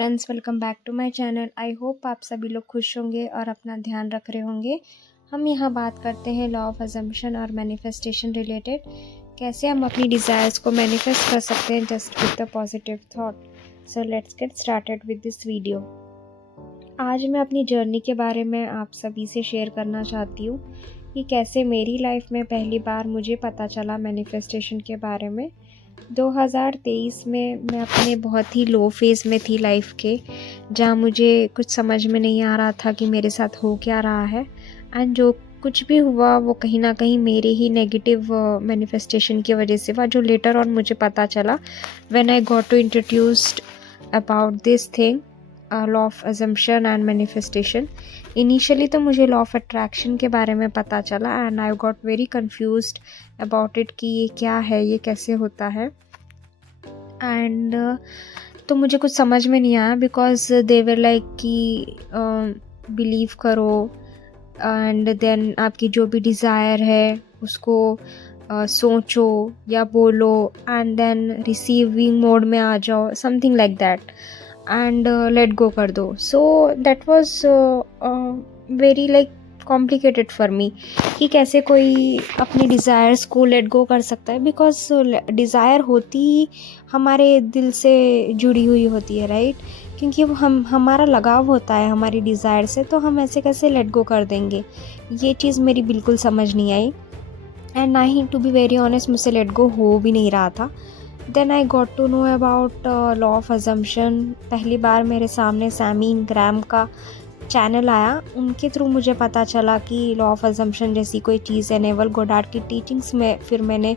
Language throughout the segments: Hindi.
Friends, welcome back to my channel. I hope आप सभी लोग खुश होंगे और अपना ध्यान रख रहे होंगे। हम यहाँ बात करते हैं लॉ ऑफ अजम्पशन और मैनिफेस्टेशन रिलेटेड, कैसे हम अपनी डिज़ायर्स को मैनिफेस्ट कर सकते हैं just with the positive thought. So let's get started with this video. आज मैं अपनी जर्नी के बारे में आप सभी से शेयर करना चाहती हूँ कि कैसे मेरी लाइफ में पहली बार मुझे पता चला मैनिफेस्टेशन के बारे में। 2023 में मैं अपने बहुत ही लो फेज़ में थी लाइफ के, जहाँ मुझे कुछ समझ में नहीं आ रहा था कि मेरे साथ हो क्या रहा है। एंड जो कुछ भी हुआ वो कहीं ना कहीं मेरे ही नेगेटिव मैनिफेस्टेशन की वजह से हुआ, जो लेटर ऑन मुझे पता चला when I got to introduced about this thing, law of assumption and manifestation. Initially तो मुझे लॉ ऑफ अट्रैक्शन के बारे में पता चला and I got very confused about it कि ये क्या है, ये कैसे होता है। एंड तो मुझे कुछ समझ में नहीं आया, बिकॉज दे वर लाइक कि बिलीव करो एंड देन आपकी जो भी डिज़ायर है उसको सोचो या बोलो एंड देन रिसीविंग मोड में आ जाओ, something like that, and let go कर दो। So that was very like complicated for me कि कैसे कोई अपनी डिज़ायर्स को लेट गो कर सकता है, बिकॉज डिज़ायर होती ही हमारे दिल से जुड़ी हुई होती है, राइट? क्योंकि वो हमारा लगाव होता है हमारी डिज़ायर से, तो हम ऐसे कैसे लेट गो कर देंगे। ये चीज़ मेरी बिल्कुल समझ नहीं आई एंड ना ही, टू बी वेरी ऑनेस्ट, मुझसे लेट गो हो भी नहीं रहा था। Then I got to know about law of assumption. पहली बार मेरे सामने सैमी इंग्रैम का चैनल आया, उनके थ्रू मुझे पता चला कि लॉ ऑफ अजम्पशन जैसी कोई चीज़ है। नेवल गोडार्ड की टीचिंग्स में फिर मैंने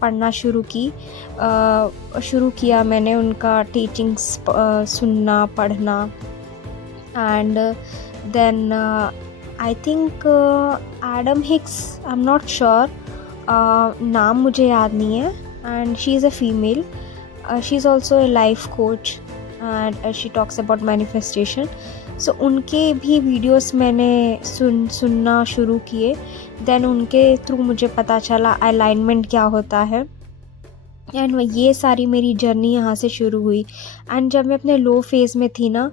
पढ़ना शुरू किया मैंने उनका टीचिंग्स सुनना, पढ़ना। And then I think Adam Hicks, I am not sure, नाम मुझे याद नहीं है, and she is a female, she is also a life coach and she talks about manifestation. So उनके भी वीडियोस मैंने सुनना शुरू किए। देन उनके थ्रू मुझे पता चला अलाइनमेंट क्या होता है, एंड ये सारी मेरी जर्नी यहाँ से शुरू हुई। एंड जब मैं अपने लो फेज़ में थी ना,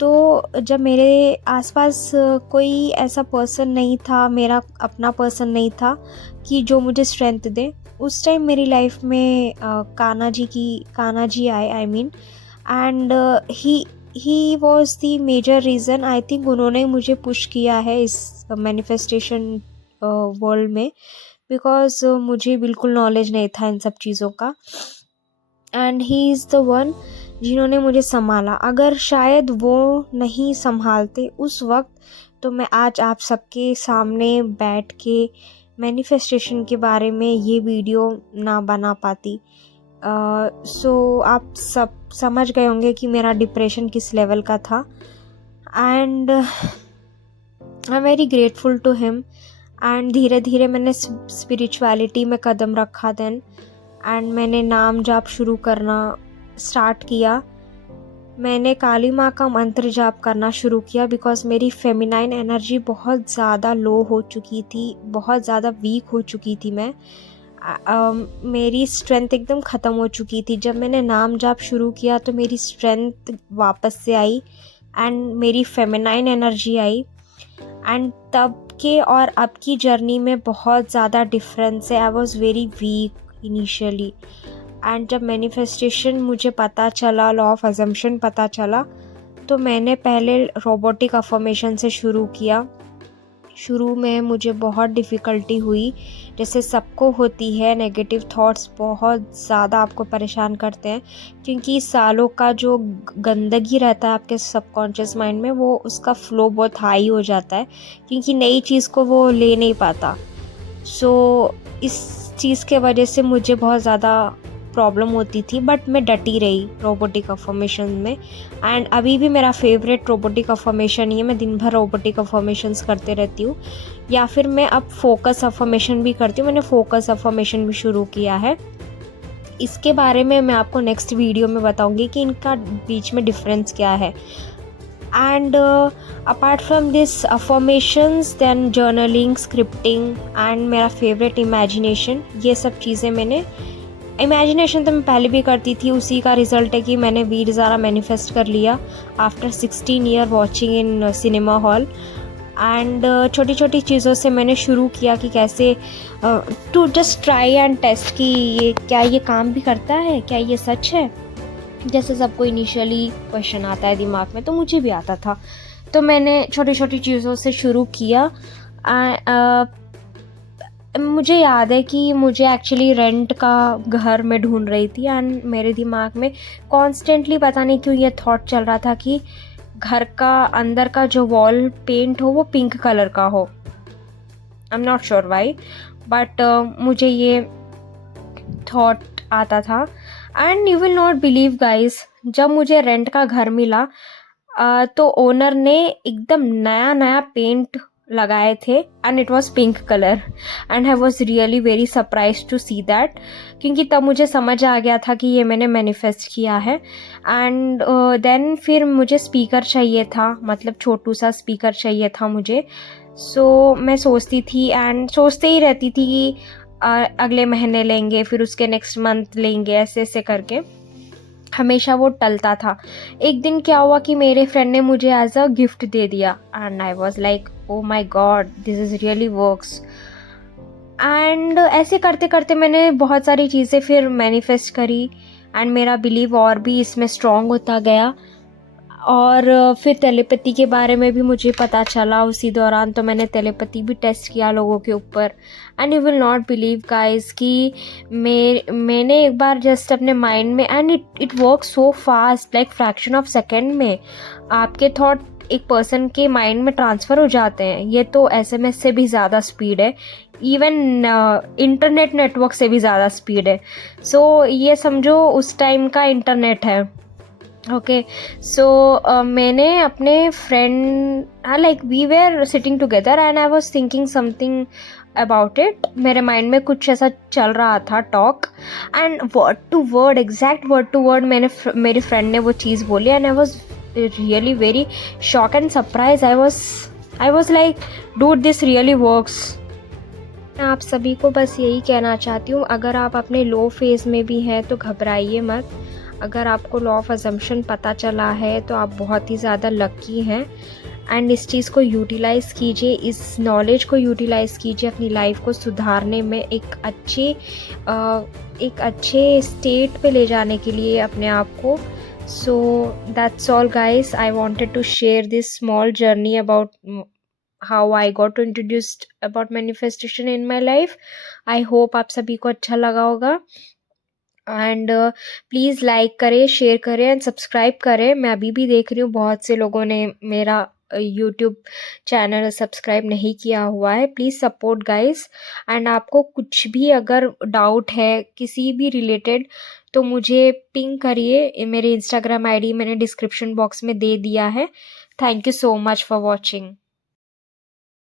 तो जब मेरे आसपास कोई ऐसा पर्सन नहीं था, मेरा अपना पर्सन नहीं था कि जो मुझे स्ट्रेंथ दे, उस टाइम मेरी लाइफ में कान्हा जी आए, I mean, and he was the major reason. I think उन्होंने मुझे पुश किया है इस मैनिफेस्टेशन वर्ल्ड में, बिकॉज मुझे बिल्कुल नॉलेज नहीं था इन सब चीज़ों का, and he is the one जिन्होंने मुझे संभाला। अगर शायद वो नहीं संभालते उस वक्त, तो मैं आज आप सबके सामने बैठ के मैनिफेस्टेशन के बारे में ये वीडियो ना बना पाती। सो आप सब समझ गए होंगे कि मेरा डिप्रेशन किस लेवल का था। And I am very grateful to him. And धीरे धीरे मैंने स्पिरिचुअलिटी में कदम रखा देन, एंड मैंने नाम जाप शुरू करना स्टार्ट किया। मैंने काली माँ का मंत्र जाप करना शुरू किया, बिकॉज मेरी फेमिनाइन एनर्जी बहुत ज़्यादा लो हो चुकी थी, बहुत ज़्यादा वीक हो चुकी थी मैं। मेरी स्ट्रेंथ एकदम ख़त्म हो चुकी थी। जब मैंने नाम जाप शुरू किया तो मेरी स्ट्रेंथ वापस से आई एंड मेरी फेमिनाइन एनर्जी आई। एंड तब के और अब की जर्नी में बहुत ज़्यादा डिफरेंस है। I was very weak initially, and जब मैनिफेस्टेशन मुझे पता चला, लॉ ऑफ अजम्पशन पता चला, तो मैंने पहले रोबोटिक अफर्मेशन से शुरू किया। शुरू में मुझे बहुत डिफ़िकल्टी हुई, जैसे सबको होती है। नेगेटिव थॉट्स बहुत ज़्यादा आपको परेशान करते हैं, क्योंकि सालों का जो गंदगी रहता है आपके सबकॉन्शियस माइंड में, वो उसका फ़्लो बहुत हाई हो जाता है, क्योंकि नई चीज़ को वो ले नहीं पाता। सो इस चीज़ के वजह से मुझे बहुत ज़्यादा प्रॉब्लम होती थी, बट मैं डटी रही रोबोटिक अफर्मेशन में। एंड अभी भी मेरा फेवरेट रोबोटिक अफर्मेशन ही है। मैं दिन भर रोबोटिक अफर्मेशंस करते रहती हूँ, या फिर मैं अब फोकस अफर्मेशन भी करती हूँ। मैंने फोकस अफर्मेशन भी शुरू किया है। इसके बारे में मैं आपको नेक्स्ट वीडियो में बताऊँगी कि इनका बीच में डिफरेंस क्या है। And apart from this affirmations, then journaling, scripting and मेरा फेवरेट इमेजिनेशन, ये सब चीज़ें मैंने इमेजिनेशन तो मैं पहले भी करती थी, उसी का रिज़ल्ट है कि मैंने वीर ज़ारा मैनिफेस्ट कर लिया after 16 year watching in cinema hall. And छोटी छोटी चीज़ों से मैंने शुरू किया कि कैसे to just try and test कि ये काम भी करता है, क्या ये सच है। जैसे सबको इनिशियली क्वेश्चन आता है दिमाग में, तो मुझे भी आता था। तो मैंने छोटी छोटी चीज़ों से शुरू किया। मुझे याद है कि मुझे एक्चुअली रेंट का घर मैं ढूंढ रही थी एंड मेरे दिमाग में कॉन्स्टेंटली पता नहीं क्यों ये थॉट चल रहा था कि घर का अंदर का जो वॉल पेंट हो वो पिंक कलर का हो। आई am not sure why, but मुझे ये थॉट आता था। And you will not believe guys, जब मुझे रेंट का घर मिला तो ओनर ने एकदम नया नया पेंट लगाए थे and it was pink colour and I was really very surprise to see that, क्योंकि तब मुझे समझ आ गया था कि ये मैंने मैनिफेस्ट किया है। एंड देन फिर मुझे स्पीकर चाहिए था, मतलब छोटू सा स्पीकर चाहिए था मुझे। सो मैं सोचती थी एंड सोचते ही रहती थी कि अगले महीने लेंगे, फिर उसके नेक्स्ट मंथ लेंगे, ऐसे ऐसे करके हमेशा वो टलता था। एक दिन क्या हुआ कि मेरे फ्रेंड ने मुझे एज अ गिफ्ट दे दिया and I was like oh my God, this is really works. And ऐसे करते करते मैंने बहुत सारी चीज़ें फिर मैनिफेस्ट करी एंड मेरा बिलीव और भी इसमें स्ट्रॉन्ग होता गया। और फिर टेलीपैथी के बारे में भी मुझे पता चला उसी दौरान, तो मैंने टेलीपैथी भी टेस्ट किया लोगों के ऊपर। And you will not believe guys कि मैंने एक बार जस्ट अपने माइंड में, and it work so fast, like fraction of second में आपके थॉट एक पर्सन के माइंड में ट्रांसफ़र हो जाते हैं। ये तो एसएमएस से भी ज़्यादा स्पीड है, इवन इंटरनेट नेटवर्क से भी ज़्यादा स्पीड है। सो ये समझो उस टाइम का इंटरनेट है। ओके, सो मैंने अपने friend, like we were sitting together and I was thinking something about it. मेरे माइंड में कुछ ऐसा चल रहा था talk, and word to word, exact word to word मेरी फ्रेंड ने वो चीज़ बोली and I was really very shock and surprise. I was like dude, this really works. मैं आप सभी को बस यही कहना चाहती हूँ, अगर आप अपने लो फेज़ में भी हैं तो घबराइए मत। अगर आपको लॉ ऑफ अजम्पशन पता चला है तो आप बहुत ही ज़्यादा लकी हैं। एंड इस चीज़ को यूटिलाइज़ कीजिए, इस नॉलेज को यूटिलाइज़ कीजिए अपनी लाइफ को सुधारने में, एक अच्छे स्टेट पे ले जाने के लिए अपने आप को। So that's all guys, I wanted to share this small journey about how I got introduced about manifestation in my life. I hope आप सभी को अच्छा लगा होगा। एंड प्लीज़ लाइक करें, शेयर करें एंड सब्सक्राइब करें। मैं अभी भी देख रही हूँ बहुत से लोगों ने मेरा यूट्यूब चैनल सब्सक्राइब नहीं किया हुआ है। Please support guys. एंड आपको कुछ भी अगर डाउट है किसी भी रिलेटेड तो मुझे पिंग करिए, मेरे इंस्टाग्राम आईडी मैंने डिस्क्रिप्शन बॉक्स में दे दिया है। Thank you so much for watching.